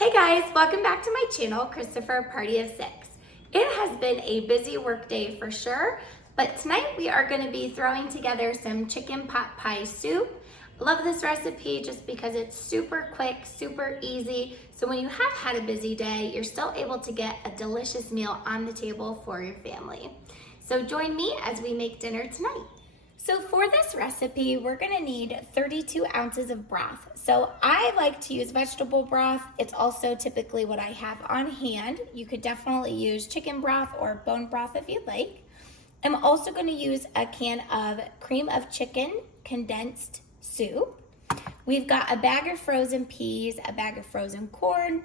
Hey guys, welcome back to my channel, Christopher Party of Six. It has been a busy work day for sure, but tonight we are going to be throwing together some chicken pot pie soup. I love this recipe just because it's super quick, super easy, so when you have had a busy day, you're still able to get a delicious meal on the table for your family. So join me as we make dinner tonight. So for this recipe, we're gonna need 32 ounces of broth. So I like to use vegetable broth. It's also typically what I have on hand. You could definitely use chicken broth or bone broth if you'd like. I'm also gonna use a can of cream of chicken condensed soup. We've got a bag of frozen peas, a bag of frozen corn,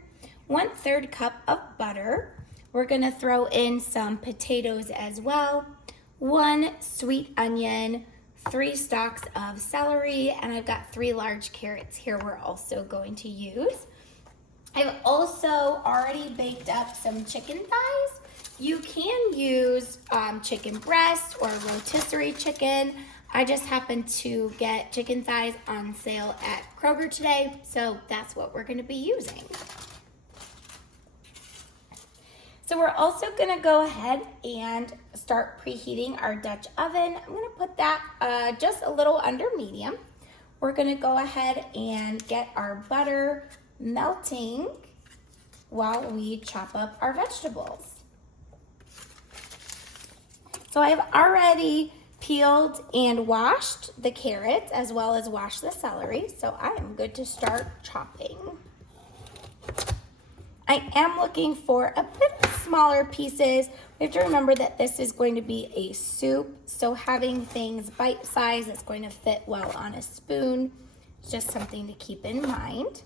1/3 cup of butter. We're gonna throw in some potatoes as well, 1 sweet onion, 3 stalks of celery, and I've got 3 large carrots here we're also going to use. I've also already baked up some chicken thighs. You can use chicken breast or rotisserie chicken. I just happened to get chicken thighs on sale at Kroger today, so that's what we're gonna be using. So we're also gonna go ahead and start preheating our Dutch oven. I'm gonna put that just a little under medium. We're gonna go ahead and get our butter melting while we chop up our vegetables. So I've already peeled and washed the carrots as well as washed the celery, so I am good to start chopping. I am looking for a bit smaller pieces. We have to remember that this is going to be a soup, so having things bite-sized that's going to fit well on a spoon is just something to keep in mind.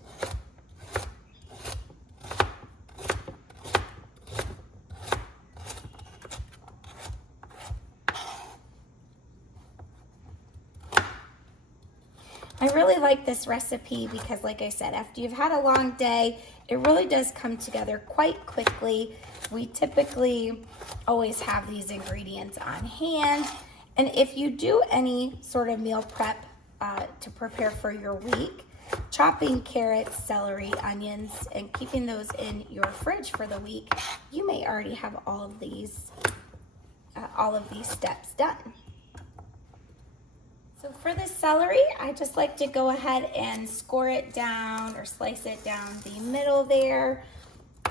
I really like this recipe because, like I said, after you've had a long day, it really does come together quite quickly. We typically always have these ingredients on hand. And if you do any sort of meal prep to prepare for your week, chopping carrots, celery, onions, and keeping those in your fridge for the week, you may already have all of these steps done. So for the celery, I just like to go ahead and score it down or slice it down the middle there.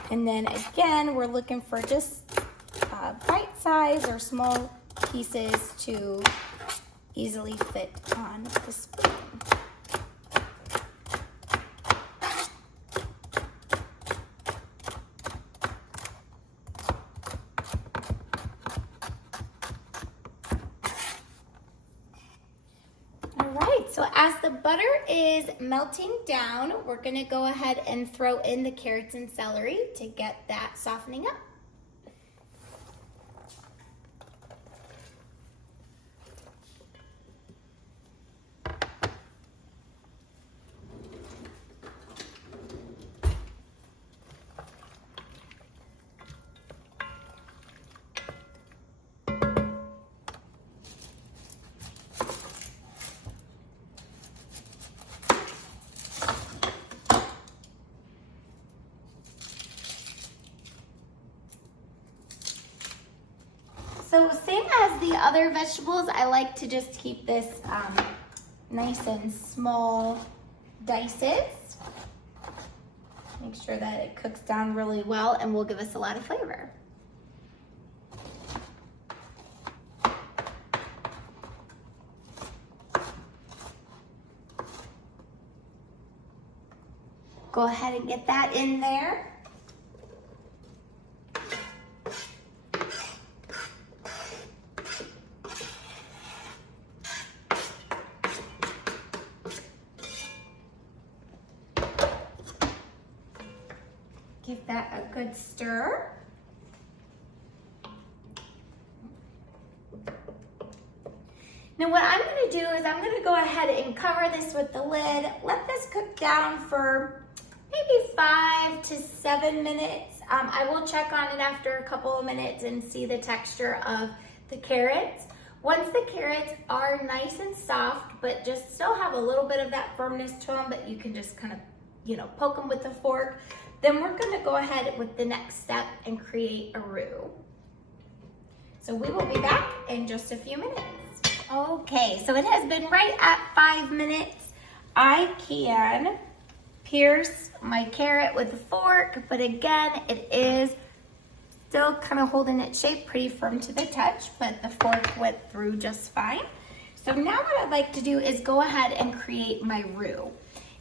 And then again, we're looking for just bite size or small pieces to easily fit on the spoon. So as the butter is melting down, we're gonna go ahead and throw in the carrots and celery to get that softening up. So same as the other vegetables, I like to just keep this nice and small dices. Make sure that it cooks down really well and will give us a lot of flavor. Go ahead and get that in there. Give that a good stir. Now what I'm gonna do is I'm gonna go ahead and cover this with the lid. Let this cook down for maybe 5 to 7 minutes. I will check on it after a couple of minutes and see the texture of the carrots. Once the carrots are nice and soft, but just still have a little bit of that firmness to them, but you can just kind of, poke them with a fork, then we're gonna go ahead with the next step and create a roux. So we will be back in just a few minutes. Okay, so it has been right at 5 minutes. I can pierce my carrot with a fork, but again, it is still kind of holding its shape, pretty firm to the touch, but the fork went through just fine. So now what I'd like to do is go ahead and create my roux.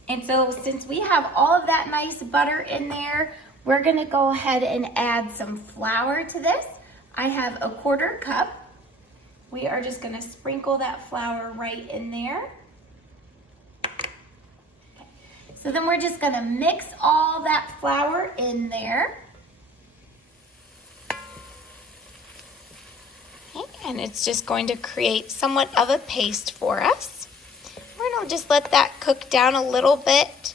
And so since we have all of that nice butter in there, we're gonna go ahead and add some flour to this. I have a 1/4 cup. We are just gonna sprinkle that flour right in there. Okay. So then we're just gonna mix all that flour in there. Okay, and it's just going to create somewhat of a paste for us. We're gonna just let that cook down a little bit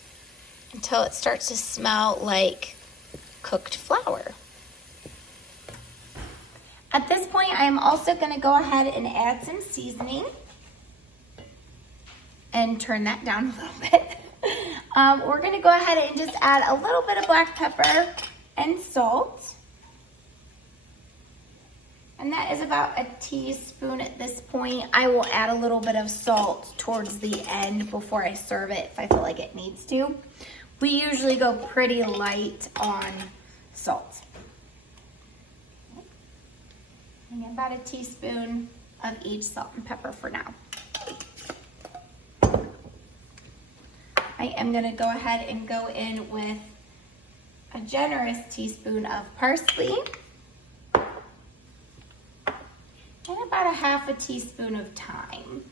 until it starts to smell like cooked flour. At this point, I am also gonna go ahead and add some seasoning and turn that down a little bit. We're gonna go ahead and just add a little bit of black pepper and salt. And that is about a teaspoon at this point. I will add a little bit of salt towards the end before I serve it if I feel like it needs to. We usually go pretty light on salt. And about a teaspoon of each salt and pepper for now. I am gonna go ahead and go in with a generous teaspoon of parsley. And about a 1/2 teaspoon of thyme.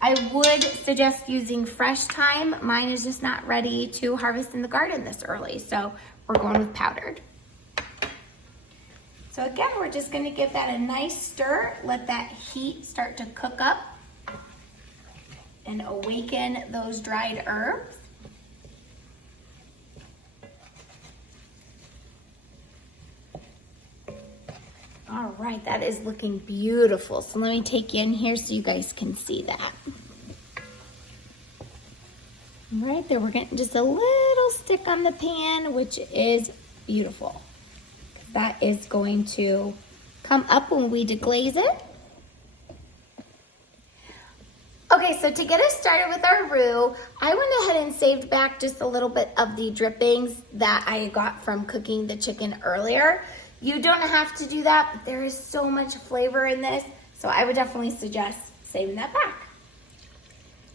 I would suggest using fresh thyme. Mine is just not ready to harvest in the garden this early, so we're going with powdered. So again, we're just gonna give that a nice stir, let that heat start to cook up and awaken those dried herbs. All right, that is looking beautiful. So let me take you in here so you guys can see that. Right there, we're getting just a little stick on the pan, which is beautiful. That is going to come up when we deglaze it. Okay, so to get us started with our roux, I went ahead and saved back just a little bit of the drippings that I got from cooking the chicken earlier. You don't have to do that, but there is so much flavor in this, so I would definitely suggest saving that back.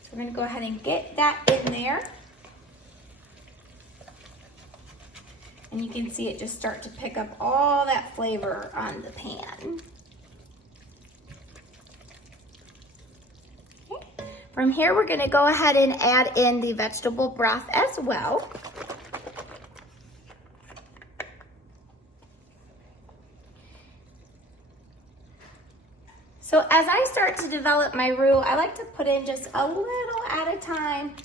So we're gonna go ahead and get that in there. And you can see it just start to pick up all that flavor on the pan. Okay. From here, we're gonna go ahead and add in the vegetable broth as well. So as I start to develop my roux, I like to put in just a little at a time.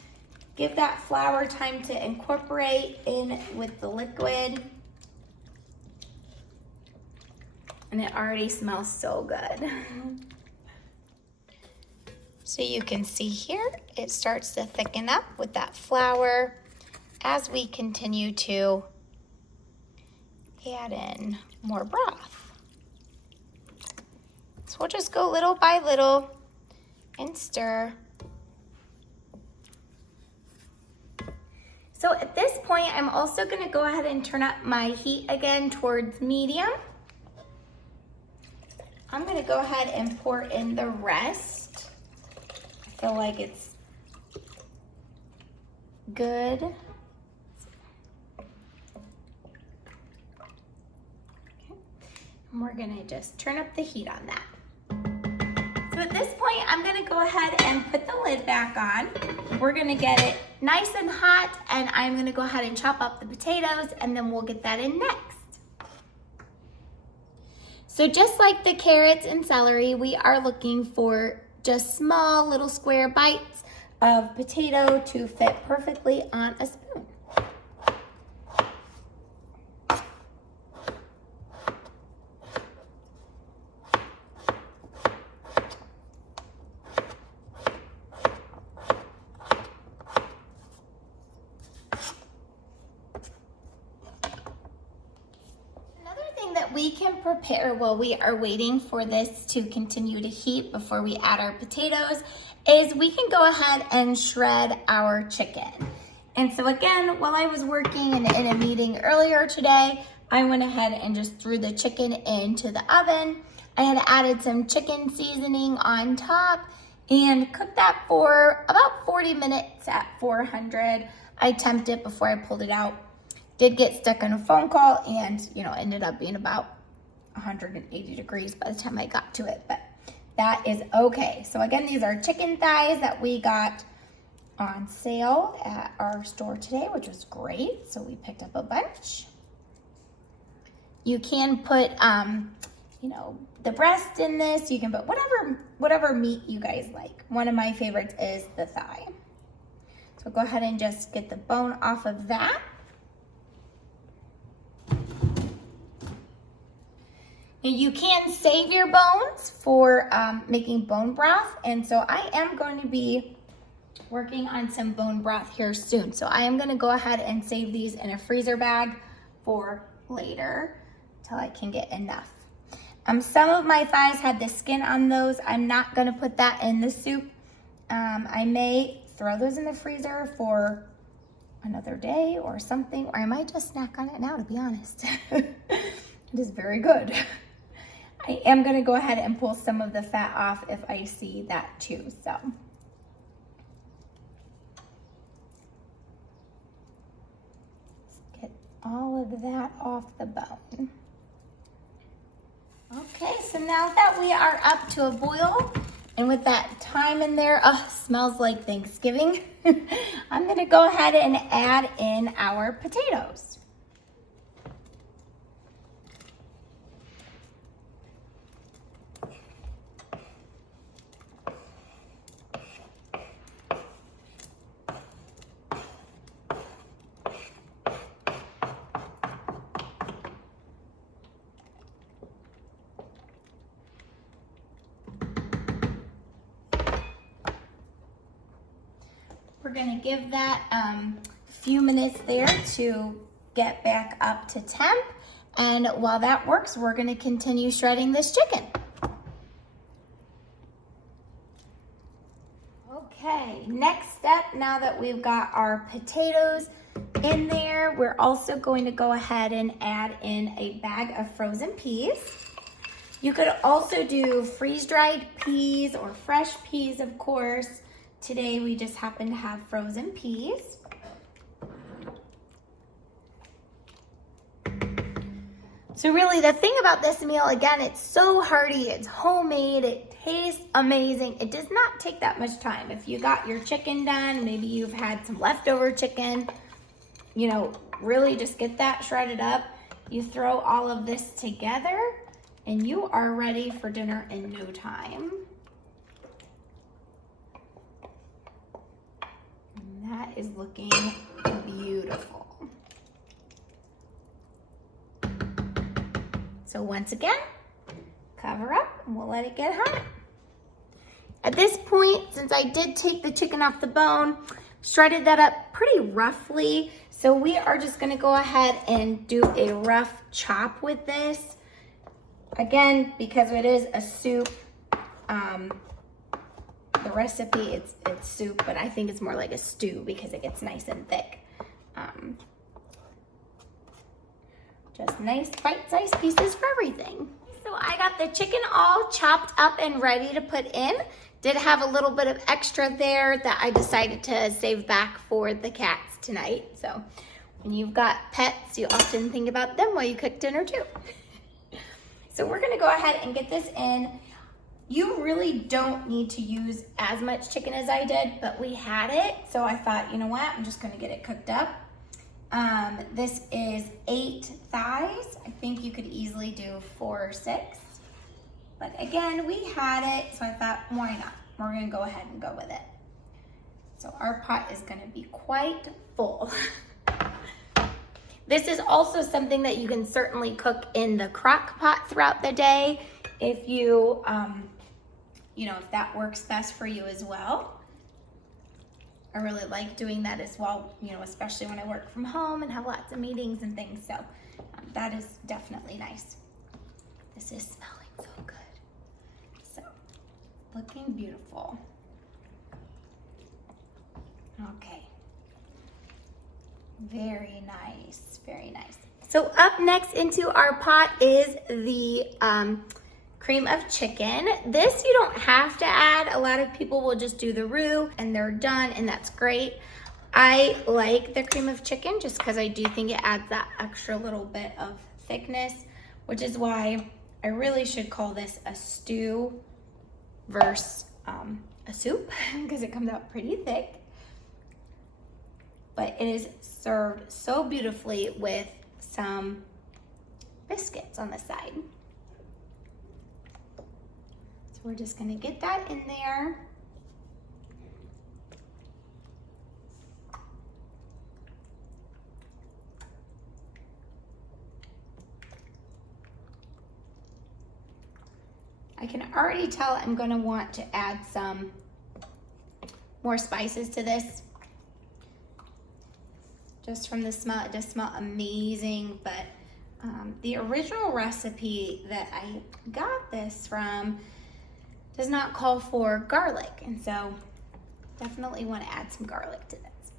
Give that flour time to incorporate in with the liquid. And it already smells so good. So you can see here, it starts to thicken up with that flour as we continue to add in more broth. So we'll just go little by little and stir. So at this point, I'm also gonna go ahead and turn up my heat again towards medium. I'm gonna go ahead and pour in the rest. I feel like it's good. Okay. And we're gonna just turn up the heat on that. So at this point, I'm gonna go ahead and put the lid back on. We're gonna get it nice and hot, and I'm gonna go ahead and chop up the potatoes, and then we'll get that in next. So just like the carrots and celery, we are looking for just small little square bites of potato to fit perfectly on a spoon. we can prepare while we are waiting for this to continue to heat before we add our potatoes is we can go ahead and shred our chicken. And so again, while I was working in a meeting earlier today, I went ahead and just threw the chicken into the oven. I had added some chicken seasoning on top and cooked that for about 40 minutes at 400. I temped it before I pulled it out. Did get stuck on a phone call and, ended up being about 180 degrees by the time I got to it, but that is okay. So again, these are chicken thighs that we got on sale at our store today, which was great. So we picked up a bunch. You can put, the breast in this. You can put whatever meat you guys like. One of my favorites is the thigh. So go ahead and just get the bone off of that. You can save your bones for making bone broth, and so I am going to be working on some bone broth here soon. So I am going to go ahead and save these in a freezer bag for later till I can get enough. Some of my thighs had the skin on those. I'm not going to put that in the soup. I may throw those in the freezer for another day or something, or I might just snack on it now, to be honest. It is very good. I am going to go ahead and pull some of the fat off if I see that too. So let's get all of that off the bone. Okay, so now that we are up to a boil, and with that thyme in there, smells like Thanksgiving, I'm going to go ahead and add in our potatoes. We're gonna give that a few minutes there to get back up to temp. And while that works, we're gonna continue shredding this chicken. Okay, next step, now that we've got our potatoes in there, we're also going to go ahead and add in a bag of frozen peas. You could also do freeze-dried peas or fresh peas, of course. Today we just happen to have frozen peas. So really the thing about this meal, again, it's so hearty, it's homemade, it tastes amazing. It does not take that much time. If you got your chicken done, maybe you've had some leftover chicken, really just get that shredded up. You throw all of this together and you are ready for dinner in no time. That is looking beautiful. So once again, cover up and we'll let it get hot. At this point, since I did take the chicken off the bone, shredded that up pretty roughly, so we are just gonna go ahead and do a rough chop with this. Again, because it is a soup, the recipe, it's soup, but I think it's more like a stew because it gets nice and thick. Just nice bite-sized pieces for everything. So I got the chicken all chopped up and ready to put in. Did have a little bit of extra there that I decided to save back for the cats tonight. So when you've got pets, you often think about them while you cook dinner too. So we're gonna go ahead and get this in. You really don't need to use as much chicken as I did, but we had it. So I thought, you know what? I'm just gonna get it cooked up. This is 8 thighs. I think you could easily do 4 or 6. But again, we had it, so I thought, why not? We're gonna go ahead and go with it. So our pot is gonna be quite full. This is also something that you can certainly cook in the crock pot throughout the day if you, if that works best for you as well. I really like doing that as well, especially when I work from home and have lots of meetings and things. So that is definitely nice. This is smelling so good. So, looking beautiful. Okay. Very nice, very nice. So up next into our pot is the cream of chicken. This you don't have to add. A lot of people will just do the roux and they're done, and that's great. I like the cream of chicken just because I do think it adds that extra little bit of thickness, which is why I really should call this a stew versus a soup because it comes out pretty thick. But it is served so beautifully with some biscuits on the side. So we're just gonna get that in there. I can already tell I'm gonna want to add some more spices to this. Just from the smell, it does smell amazing, but the original recipe that I got this from does not call for garlic, and so definitely want to add some garlic to this.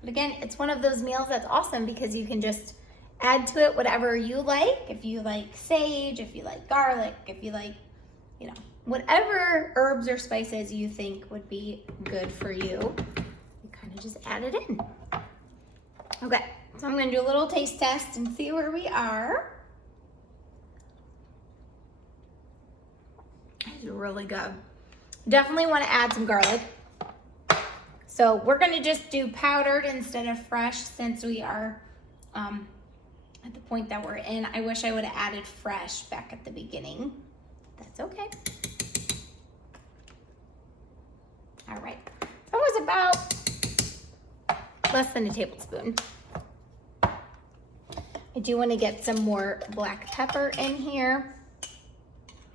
But again, it's one of those meals that's awesome because you can just add to it whatever you like. If you like sage, if you like garlic, if you like, you know, whatever herbs or spices you think would be good for you. Just add it in. Okay, so I'm gonna do a little taste test and see where we are. It's really good. Definitely want to add some garlic. So we're gonna just do powdered instead of fresh since we are at the point that we're in. I wish I would have added fresh back at the beginning. That's okay. All right, that was about less than a tablespoon. I do want to get some more black pepper in here.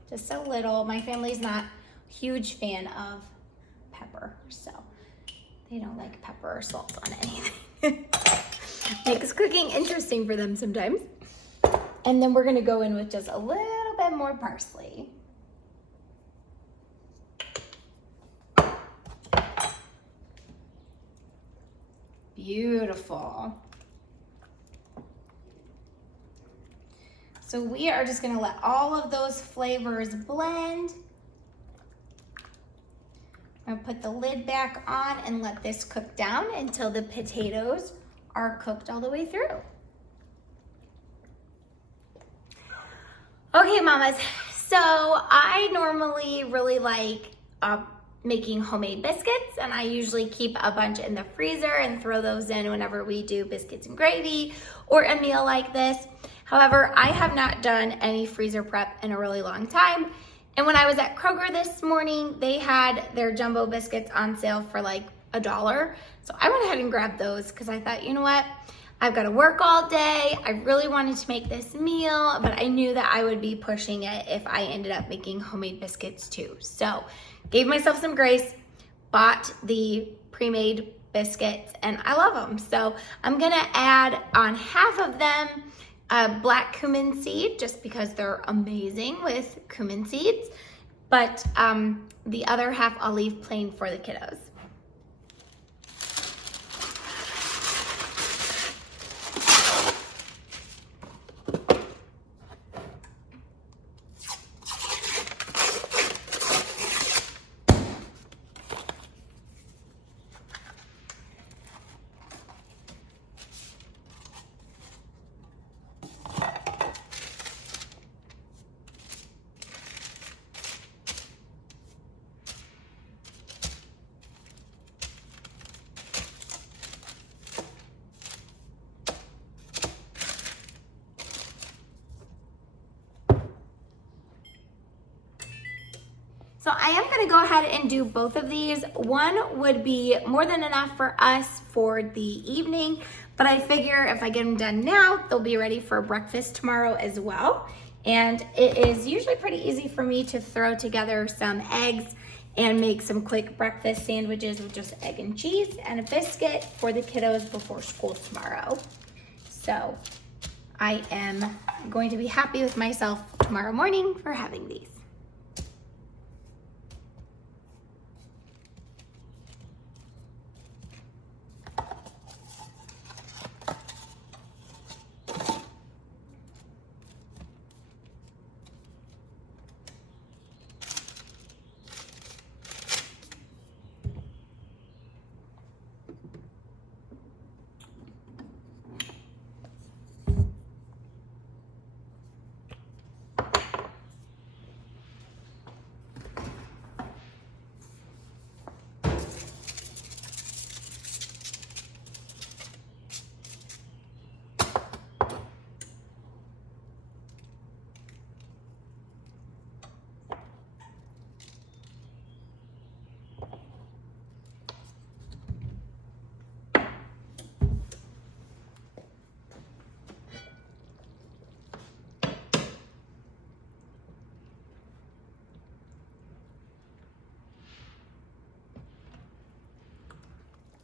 Just a little. My family's not a huge fan of pepper, so they don't like pepper or salt on anything. Makes cooking interesting for them sometimes. And then we're gonna go in with just a little bit more parsley. Beautiful. So we are just gonna let all of those flavors blend. I'm gonna put the lid back on and let this cook down until the potatoes are cooked all the way through. Okay, mamas, so I normally really like making homemade biscuits, and I usually keep a bunch in the freezer and throw those in whenever we do biscuits and gravy or a meal like this. However, I have not done any freezer prep in a really long time. And when I was at Kroger this morning, they had their jumbo biscuits on sale for like $1. So I went ahead and grabbed those because I thought, you know what? I've got to work all day. I really wanted to make this meal, but I knew that I would be pushing it if I ended up making homemade biscuits too. So gave myself some grace, bought the pre-made biscuits, and I love them. So I'm gonna add on half of them black cumin seed, just because they're amazing with cumin seeds. But the other half I'll leave plain for the kiddos. So I am gonna go ahead and do both of these. One would be more than enough for us for the evening, but I figure if I get them done now, they'll be ready for breakfast tomorrow as well. And it is usually pretty easy for me to throw together some eggs and make some quick breakfast sandwiches with just egg and cheese and a biscuit for the kiddos before school tomorrow. So I am going to be happy with myself tomorrow morning for having these.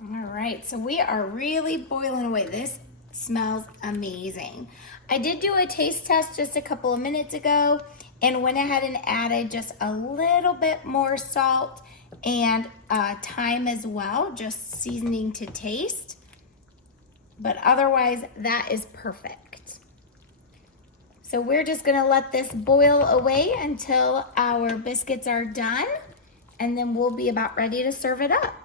All right, so we are really boiling away. This smells amazing. I did do a taste test just a couple of minutes ago and went ahead and added just a little bit more salt and thyme as well, just seasoning to taste. But otherwise, that is perfect. So we're just gonna let this boil away until our biscuits are done, and then we'll be about ready to serve it up.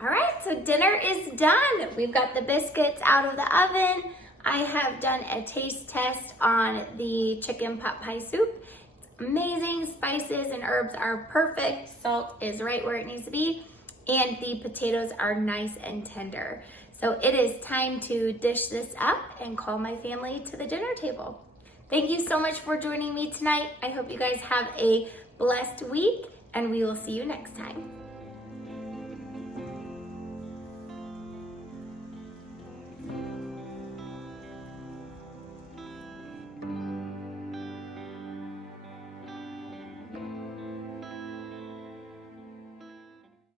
All right, so dinner is done. We've got the biscuits out of the oven. I have done a taste test on the chicken pot pie soup. It's amazing. Spices and herbs are perfect. Salt is right where it needs to be. And the potatoes are nice and tender. So it is time to dish this up and call my family to the dinner table. Thank you so much for joining me tonight. I hope you guys have a blessed week, and we will see you next time.